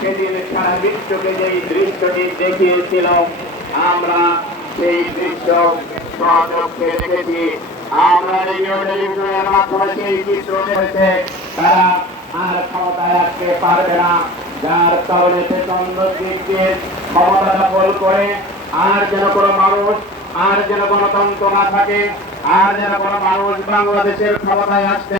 সেদিন সারা বিশ্বকে যেই দৃশ্যটি দেখিয়েছিল আমরা সেই দৃশ্য দেখেছি। আমরা রেডিও, টেলিভিশনের মাধ্যমে সেই চিত্র দেখেছে। তারা আর ক্ষমতায় আসতে পারবে না। যার কারণে সে ক্ষমতা দখল করে আর যেন কোনো মানুষ, আর যেন গণতন্ত্র না থাকে, আর যেন কোনো মানুষ বাংলাদেশের ক্ষমতায় আসতে